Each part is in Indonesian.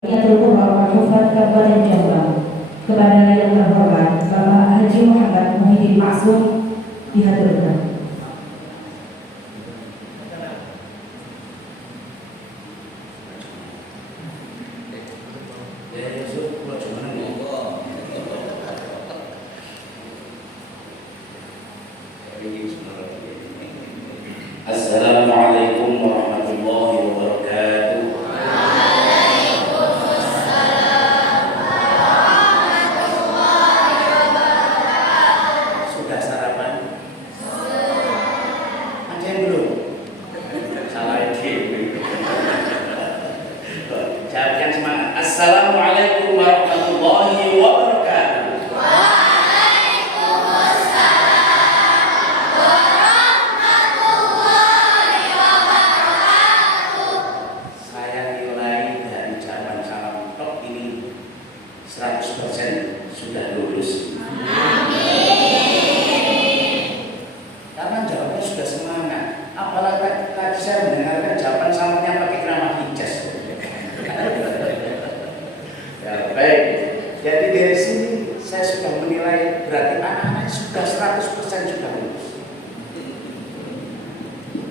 Yatul Bapak Mufrad Kabupaten Jombang, kepada yang terhormat Bapak Haji Muhammad Muhyiddin Maksum dihaturkan. Assalamualaikum warahmatullahi wabarakatuh. Sudah sarapan? Ada yang belum? Salah ini. Jawabkan semangat. Assalamualaikum warahmatullahi wabarakatuh. Saya nilai dari ucapan salam tok ini 100% sudah lulus. Karena jawabnya sudah semangat. Apalagi tadi saya mendengarkan jawaban salamnya pakai keramat hijaz. Ya, baik. Jadi dari sini saya sudah menilai berarti anak-anak sudah 100% sudah lulus.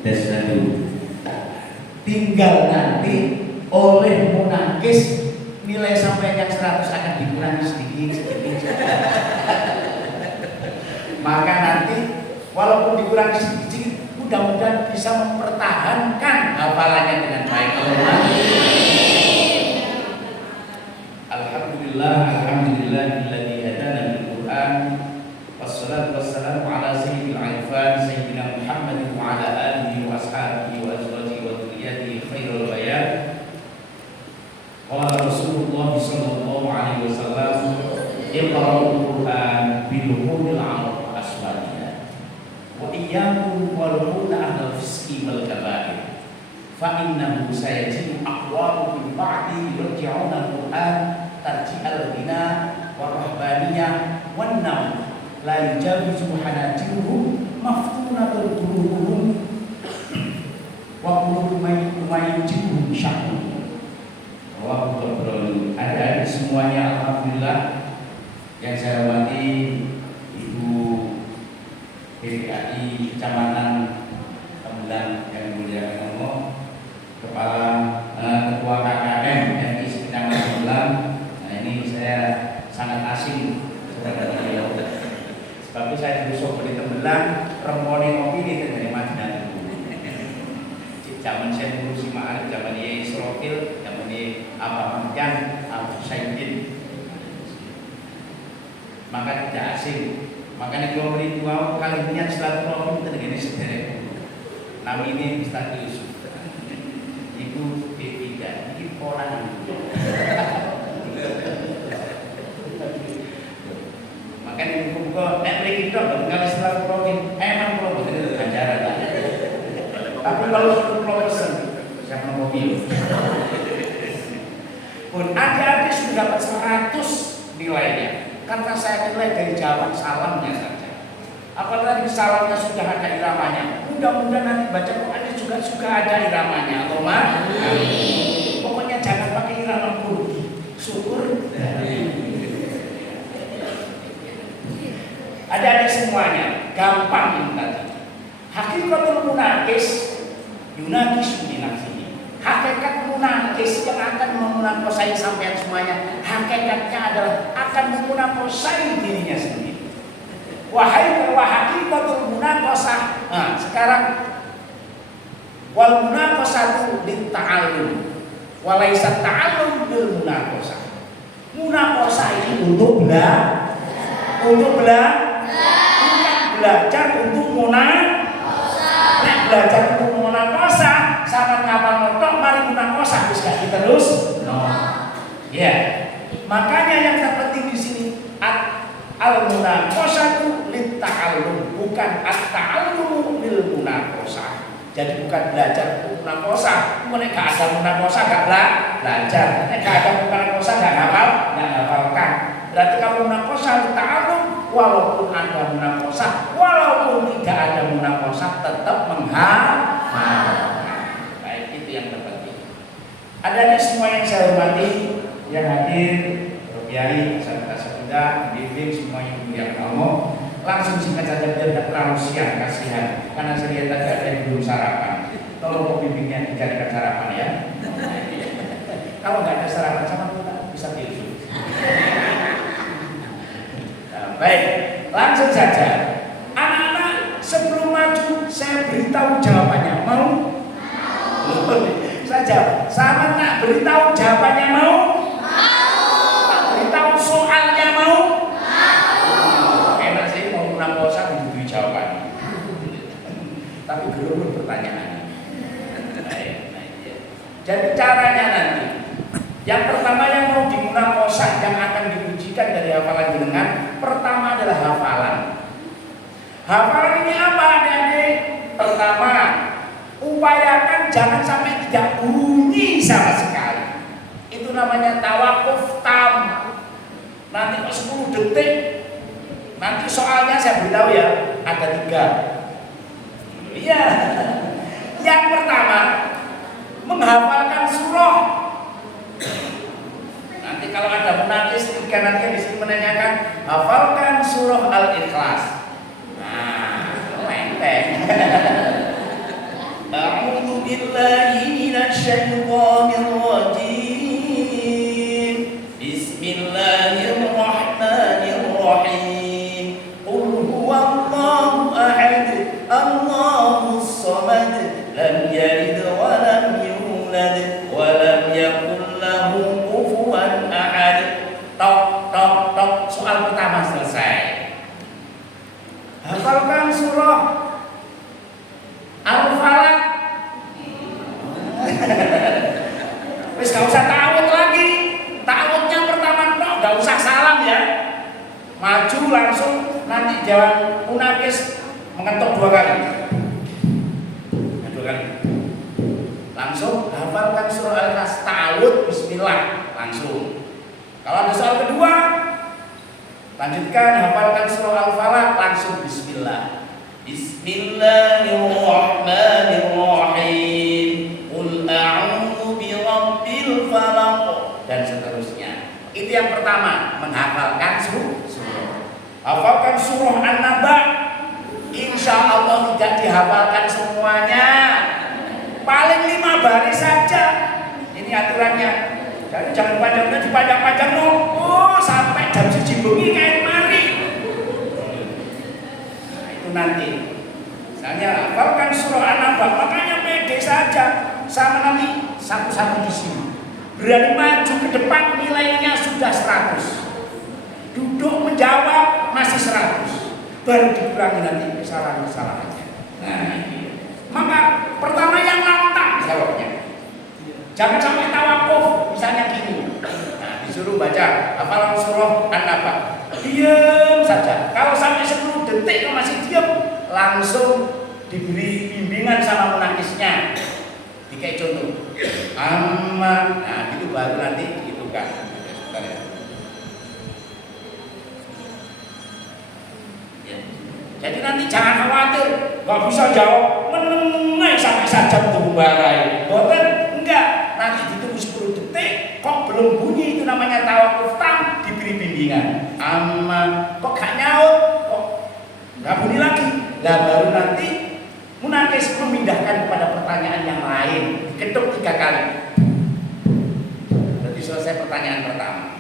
Tes satu. Tinggal nanti oleh munakis nilai sampai yang 100 akan dikurangi sedikit. Maka nanti walaupun dikurangi sedikit, mudah-mudahan bisa mempertahankan hafalannya dengan baik. Alhamdulillahilladzi hadana bil Qur'an. Wassalatu wassalamu ala sayyidil arifan sayyidina Muhammadin wa ala alihi wa ashabihi wa azwajihi wa dzurriyyatihi khairul bayan. Qala Rasulullah sallallahu alaihi wasallam, "Iqra'ul Qur'an bil lughil arab aswadiha wa iyyakum wal qur'an al fisqi wal kaba'ir fa innahu sayajidu aqwamu min ba'di yurji'una al-Qur'an tarji'al ghina wa rahbaniyah wan nam la yujawizu hanajiruhum maftunatul qulubuhum wa qulubu mayujibuhum syahun." Ada semuanya, alhamdulillah. Yang saya hormati Ibu PPKI Kecamatan Tembelang yang mulia Allah, Kepala Ketua KKM MI Kecamatan Tembelang. Nah, ini saya sangat asing saudara-saudara. Sebab saya dulu di Tembelang, remone ngopi di Tengah Madinah. Zaman saya ngurusi ma'arif, zaman Yai Srofil, zaman Abah Mangkan, Abu Saidin. Maka tidak asing. Makanya kalau beri dua kalinya silaturahmi kita dengan sederek. Nama ini Ustaz Yusuf. Ibu B3, ini orang. Makanya buka netrik itu dengan silaturahmi. Emang kalau betul ajaran. Tapi kalau sudah pesen, saya mau mobil. Pun adik-adik sudah dapat 100 nilainya. Karena saya nilai dari jawaban salamnya saja. Apalagi salamnya sudah ada iramanya. Mudah-mudahan nanti baca Qurannya juga ada iramanya. Allahumma amin. Pokoknya jangan pakai irama kurdi. Syukur. Adik-adik semuanya gampang ini tadi. Hakikatul munakis yunakis binafsihi. Hakikat munakis yang akan memunakosai sampean semuanya, hakikatnya adalah akan memunakosai dirinya sendiri. Wahai hakikatul munakosah. Nah, sekarang wal munakosatu lit ta'allum wa laisa ta'allum bil munakosah. Munakosah ini untuk bukan belajar untuk belajar untuk munakosah sangat ngapal notok mari munakosah wis gak terus no. Ya. Makanya yang terpenting di sini al munakosatu lit ta'allum, bukan at ta'allum lil munakosah. Jadi bukan belajar untuk munakosah. Nek gak ada munakosah gak belajar. Nek gak ada munakosah gak hafalkan. Berarti kalau munakosah ta'allum, walaupun ada munakosah, walaupun tidak ada munakosah tetap menghafal. Baik, itu yang terpenting. Adanya semua yang saya hormati, yang hadir, Kiai, Asatidz, bimbing semua ibu yang mau. Langsung singkat saja biar tidak terlalu siang, kasihan. Karena saya lihat tadi ada yang belum sarapan. Tolong pembimbingnya dijadikan sarapan ya. Kalau nggak ada sarapan sama kita bisa tidur. Nah, baik, langsung saja. Anak-anak sebelum maju saya beritahu jawabannya. Mau? Saya jawab. Sama nak beritahu jawabannya mau? Tak beritahu soalnya mau? Enak sih mau menang kosa diberi jawaban. Tapi belum pertanyaannya. Jadi caranya nanti. Yang pertama yang mau dimulai kosa yang akan diujikan dari hafalan jenengan, pertama adalah hafalan. Hafalan ini apa adik-adik? Pertama, upayakan jangan sampai tidak bunyi sama sekali. Itu namanya tawakuf tam. Nanti kok 10 detik. Nanti soalnya saya beritahu ya, ada 3. Iya. Yang pertama, menghafalkan surah. Nanti kalau ada menangis, nanti di sini menanyakan, hafalkan surah Al-Ikhlas. Nah, lempeng. A'udzu billahi minasyaitonir rajim. Bismillahirrahmanirrahim. Qul huwallahu ahad, Allahus samad, lam yalid wa lam yulad wa lam yakul lahu kufuwan ahad. Tok tok tok, soal pertama selesai. Hafalkan surah Al-Falaq. Wis gak usah ta'awud lagi. Ta'awudnya pertama tok, gak usah salam ya. Maju langsung, nanti jangan munakis mengetuk 2 kali. 2 kali. Langsung hafalkan surah Al-Ikhlas, ta'awud, bismillah, langsung. Kalau ada soal kedua, lanjutkan hafalkan surah Al-Falaq, langsung bismillah. Bismillahirrahmanirrahim. Qul a'udzu birabbil falaq, dan seterusnya. Itu yang pertama, menghafalkan surah. Hafalkan surah An-Naba. Insya Allah tidak dihafalkan semuanya. Paling 5 baris saja. Ini aturannya. Jadi jangan panjangnya dipanjang-panjang oh, sampai jam 1 bengi kayak mari. Nah, itu nanti. Misalnya hafalkan surah An-Naba, makanya pede saja sama nanti satu-satu di sini. Berani maju ke depan, nilainya sudah 100. Duduk menjawab masih 100. Baru dikurangi nanti kesalahan-kesalahannya. Nah, ini. Maka pertama yang lantang jawabnya. Jangan sampai tawakuf, misalnya gini. Nah, disuruh baca hafalan surah An-Naba. Diam saja. Kalau sampai 10 detik kok masih diam, langsung diberi bimbingan sama menangisnya. Dikai contoh. Amma, nah itu baru nanti itu kan. Sebentar ya. Jadi nanti jangan khawatir, nggak bisa jawab menengai sampai saja tunggarai. Boten enggak, nanti ditunggu 10 detik, kok belum bunyi itu namanya tawakuf tam, diberi bimbingan. Amma, kok gak nyaut, kok nggak bunyi lagi. Lah baru nanti munakis memindahkan kepada pertanyaan yang lain, ketuk 3 kali. Berarti selesai pertanyaan pertama.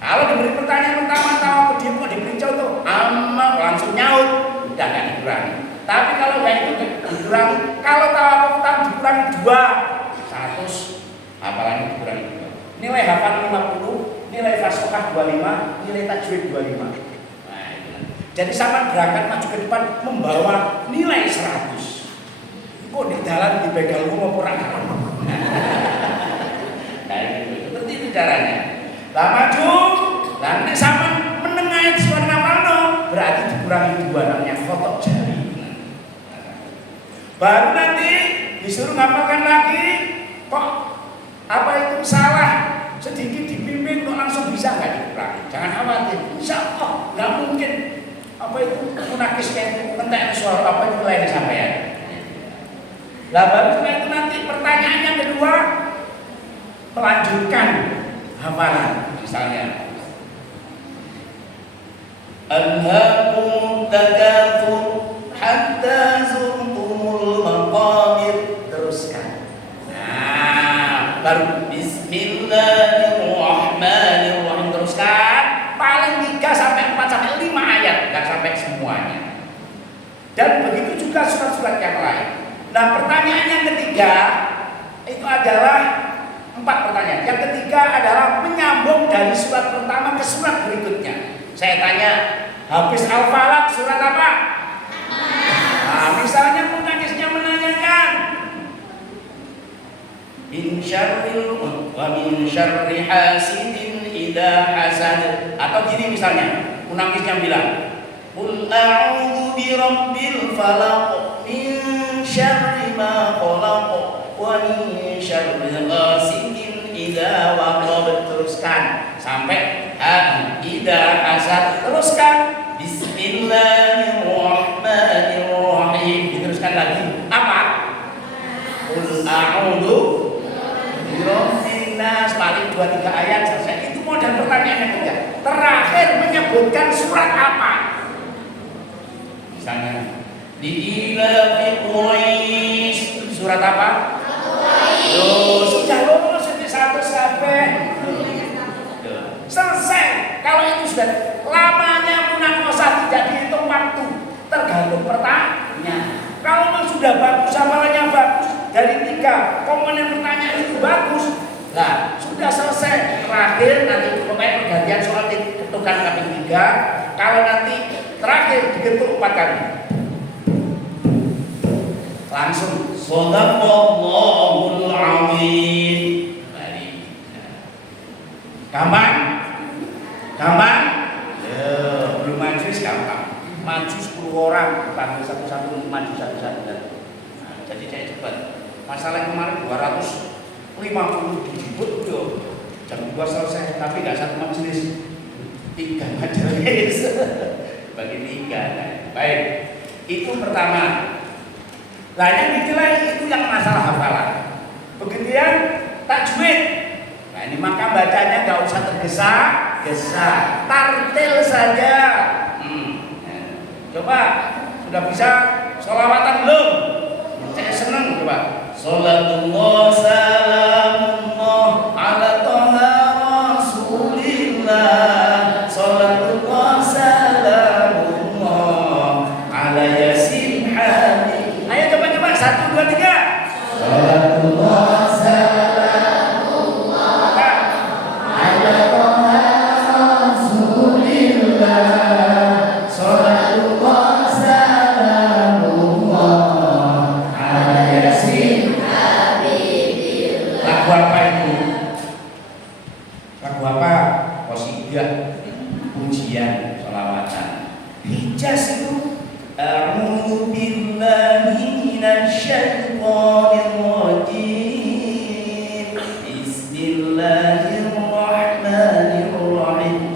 Kalau diberi pertanyaan pertama, tahu dia mau diberi contoh, amma langsung nyaut, udah nggak dikurangi. Tapi kalau nggak itu dikurangi, kalau tawakuf tam dikurangi 2, 100, hafalannya dikurangi 2. Nilai hafal 50, nilai fasohah 25, nilai tajwid 25. Nah, itu. Jadi sama berangkat maju ke depan membawa nilai 100. Kok di jalan dipegang mau kurang? Nah, itu seperti itu caranya. Lah maju, lah nek sampean menengahi suara nafalno, berarti dikurangi 2 namanya khotok jari. Baru nanti disuruh ngapalkan lagi, kok apa itu salah sedikit dibimbing kok langsung bisa nggak dikurangi? Jangan khawatir, insya Allah nggak mungkin apa itu munakisnya itu mentek suara apa itu lain sampean. Lah baru setelah itu nanti pertanyaan yang kedua melanjutkan hafalan. Misalnya Alhaakumut takatsur hatta zurtumul maqabir. Teruskan. Nah, baru Bismillahirrahmanirrahim. Teruskan. Paling 3 sampai 4 sampai 5 ayat, enggak sampai semuanya. Dan begitu juga surat-surat yang lain. Nah, pertanyaan yang ketiga itu adalah 4 pertanyaan. Yang ketiga adalah menyambung dari surat pertama ke surat berikutnya. Saya tanya, habis Al-Falaq surat apa? Nah, misalnya penangisnya menanyakan min syarri hasidin idza hasad, atau gini misalnya, penangisnya bilang qul a'udzu birabbil falaq min syarri ma khalaq wa min syarri ghasidin idza waqab. Teruskan sampai idza hasad. Teruskan Bismillahirrahmanirrahim. Diteruskan lagi apa? Qul a'udzu birabbin nas. Paling 2-3 ayat selesai. Itu modal pertanyaan yang ketiga. Terakhir menyebutkan surat apa? Misalnya di ilafi Quraisy surat apa? Loh, sudah lulus ini satu sampai selesai. Kalau itu sudah lamanya munakosah tidak dihitung waktu, tergantung pertanyaan. Kalau memang sudah bagus, hafalannya bagus, dari 3 komponen pertanyaan itu bagus, nah sudah selesai. Terakhir nanti pokoknya pergantian soal diketukan kali 3. Kalau nanti terakhir digetuk 4 kali, langsung Shadaqallahul Azim. Gampang? Gampang? Belum maju gampang. Maju 10 orang, panggil satu-satu, maju satu-satu. Nah, jadi saya cepat. Masalah kemarin 250 dijemput jam 2 selesai, tapi nggak satu majelis, 3 majelis. Bagi 3. Nah, baik. Itu pertama. Nah, yang dinilai itu yang masalah hafalan. Kemudian tajwid. Nah, ini maka bacanya nggak usah tergesa-gesa, tartil saja. Coba sudah bisa sholawatan belum? Saya seneng coba. Sholatullah salamullah ala toha rasulillah. Sholatullah salamullah ala yasin habib. Ayo coba 1, 2, 3. Sholatullah salamullah ala toha rasulillah. Pujian, sholawatan. Hijaz itu a'udzu billahi minasyaitonir rajim. Bismillahirrahmanirrahim.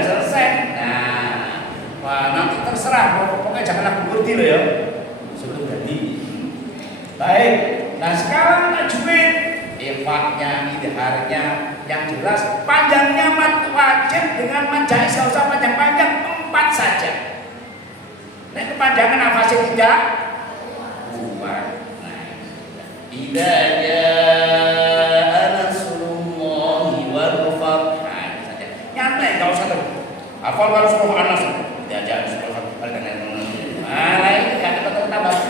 Selesai. Nah, nanti terserah. Pokoknya jangan aku ngerti loh ya. Sebelum ganti. Baik. Nah, sekarang tajwid. Ifaknya, idharnya yang jelas, panjangnya mat wajib dengan menjahit gak usah panjang-panjang, 4 saja. Nah, kepanjangan nafasnya tidak kuat. Nah, idza jaa nasrullahi wal fath. Nah, itu saja. Nyantai, gak usah terus. Hafal harus surah An-Nas. Idza jaa nasrullahi wal fath. Nah, ini enggak ada tambah.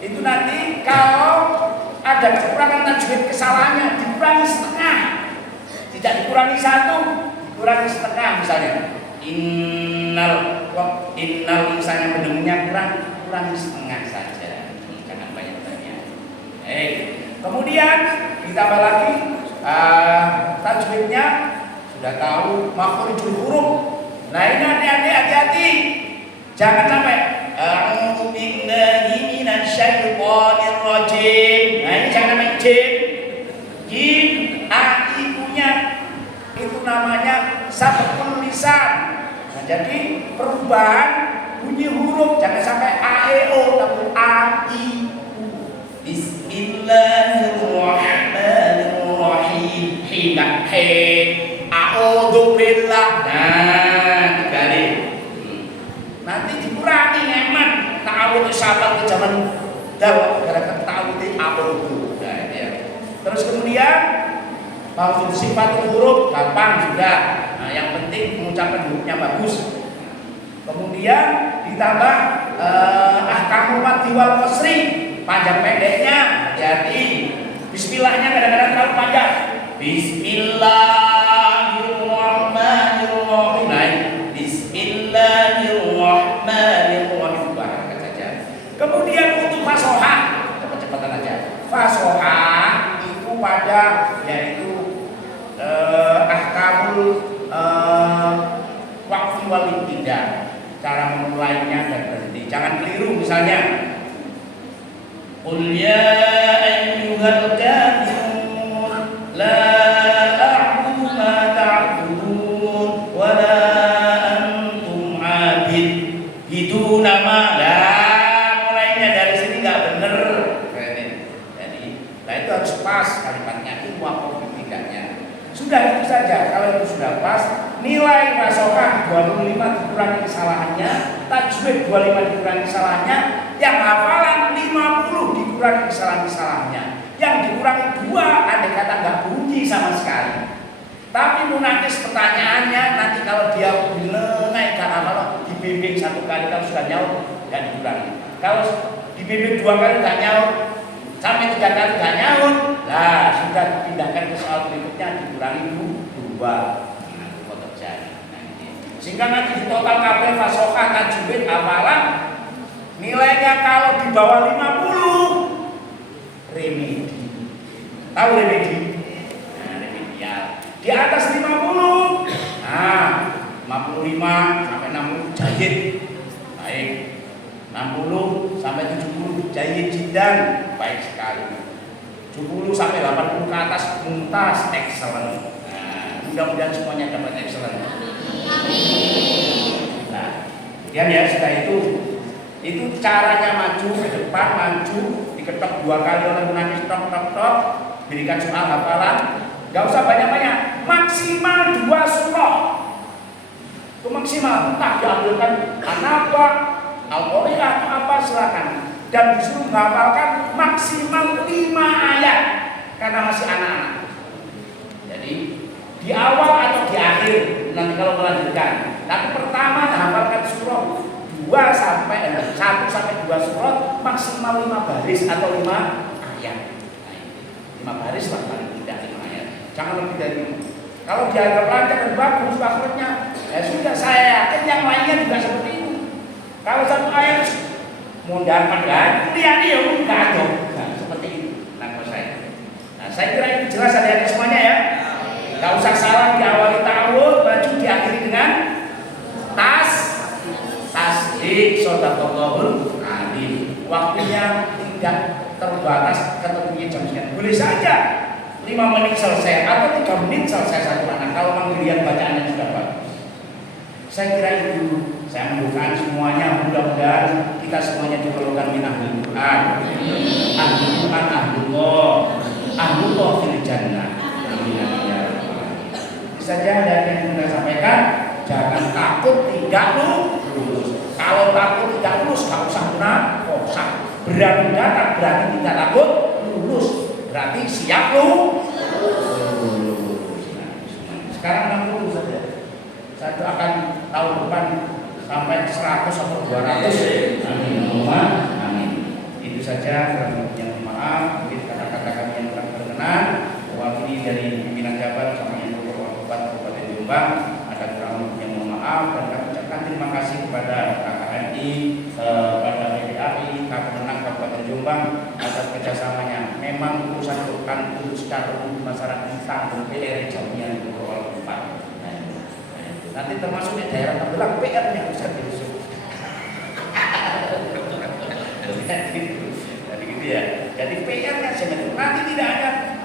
Itu nanti kalau ada kekurangan tajwid, kesalahannya dikurangi setengah, tidak dikurangi 1, dikurangi setengah. Misalnya innal misalnya mendengarnya kurangi setengah saja, jangan banyak-banyak. Kemudian ditambah lagi tajwidnya sudah tahu makhrijul huruf. Nah, ini hati-hati, jangan sampai a'udzu billahi minasyaitonir rajim. Nah, ini jangan namanya jim. Jim ibunya itu namanya sabqul lisan. Nah, jadi perubahan bunyi huruf jangan sampai a e o tapi a i u. Bismillahirrahmanirrahim. Tidak he a'udzubillah. Nah, dikali. Nanti dikurangi ngeman ta'awud sahabat ke zaman dahulu gara-gara ta'awud a'udzu. Nah, itu ya. Terus kemudian mau sifat huruf gampang juga. Nah, yang penting mengucapkan hurufnya bagus. Kemudian ditambah ahkamul mad wal qasri, panjang pendeknya. Jadi bismillahnya kadang-kadang terlalu panjang. Bismillahirrahmanirrahim. Bismillahirrahmanirrahim. Bahkan saja. Kemudian untuk fasohah, cepat-cepatan aja. Fasohah itu pada yaitu ahkamul waqfi wal ibtida. Cara memulainya dan berhenti. Jangan keliru misalnya. Qul ya ayyuhal kafirun la a'budu ma ta'budun wa la antum 'abiduna ma la. Mulainya dari sini enggak benar. Jadi, nah itu harus pas kalimatnya itu waqf ibtidanya. Sudah itu saja. Kalau itu sudah pas, nilai fasohah 25 dikurangi kesalahannya, tajwid 25 dikurangi kesalahannya, yang hafalan 50 dikurangi kesalahan-kesalahannya, yang dikurangi 2 andai kata nggak bunyi sama sekali. Tapi munakis pertanyaannya nanti kalau dia naik karena hafalan dibimbing 1 kali, kalau sudah nyaut nggak dikurangi. Kalau dibimbing 2 kali nggak nyaut, sampai 3 kali nggak nyaut, lah sudah dipindahkan ke soal berikutnya dikurangi 2. Sehingga nanti di total kabeh fasohah tajwid hafalan nilainya kalau di bawah 50 remedi. Tahu remedi? Nah, remedial. Di atas 50, nah 55 sampai 60 jayid. Baik. 60 sampai 70 jayid jiddan, baik sekali. 70 sampai 80 ke atas mumtaz, excellent. Nah, mudah-mudahan semuanya dapat excellent. Nah, kemudian ya sudah itu caranya maju ke depan, maju diketok 2 kali oleh munakis, tok tok tok, berikan soal hafalan, nggak usah banyak-banyak, maksimal 2 surah, itu maksimal, entah diambilkan An-Naba, Al-Qari'ah atau apa silakan, dan disuruh menghafalkan maksimal 5 ayat karena masih anak-anak. Jadi di awal atau di akhir nanti kalau melanjutkan. Tapi pertama hafalkan surah 1 sampai 2 surah maksimal 5 baris atau 5 ayat. Nah, 5 baris lah paling tidak 5 ayat. Jangan lebih dari 5. Kalau dianggap lancar dan bagus akhirnya, ya sudah, saya yakin yang lainnya juga seperti itu. Kalau 1 ayat mudah padahal lihat dia enggak ada. Nah, seperti itu nangko saya. Nah, saya kira itu jelas ada semuanya ya. Gak usah salah diawali ta'awud, maju diakhiri dengan tasdik shadaqallahul adzim. Waktunya tidak terbatas ketentunya jam sekian. Boleh saja 5 menit selesai atau 3 menit selesai 1 anak kalau memang bacaannya sudah bagus. Saya kira itu dulu. Saya mendoakan semuanya, mudah-mudahan kita semuanya digolongkan min ahlul Quran. Ahlul Quran, ahlullah fil jannah. Amin. Saja dari yang sudah sampaikan, jangan takut tidak lulus. Kalau takut tidak lulus, gak usah munafik. Berani datang, berani tidak takut lulus. Berarti siap lulus. Nah, sekarang 60 saja. Saya akan tahun depan sampai 100 atau 200. Amin. Amin. Itu saja. Yang maaf, mungkin kata-kata kami yang kurang berkenan. Mewakili dari pimpinan jabat sama yang Kabupaten Jombang, ada kurang yang mohon maaf, dan kami ucapkan terima kasih kepada KKNI, kepada PDAI, Kemenang Kabupaten Jombang atas kerjasamanya. Memang urusan Quran itu secara umum masyarakat ditanggung PR jaminan Nurul 4. Nanti termasuk di daerah Magelang PR-nya bisa diusut. Jadi gitu ya. Jadi PR-nya sebenarnya nanti tidak ada,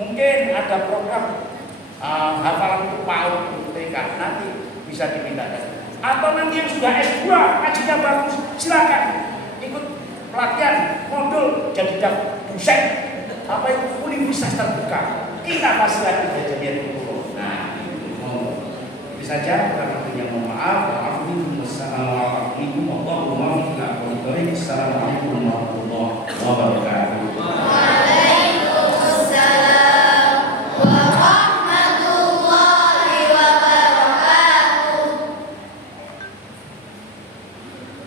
mungkin ada program hafalan untuk PAUD, TK, nanti bisa dipindahkan. Atau nanti yang sudah S2, ngajinya bagus, silakan ikut pelatihan modul jadi dosen apa itu universitas terbuka. kita pasti lagi kejadian itu. Nah, itu saja. Kurang lebihnya mohon maaf. Assalamualaikum warahmatullahi wabarakatuh.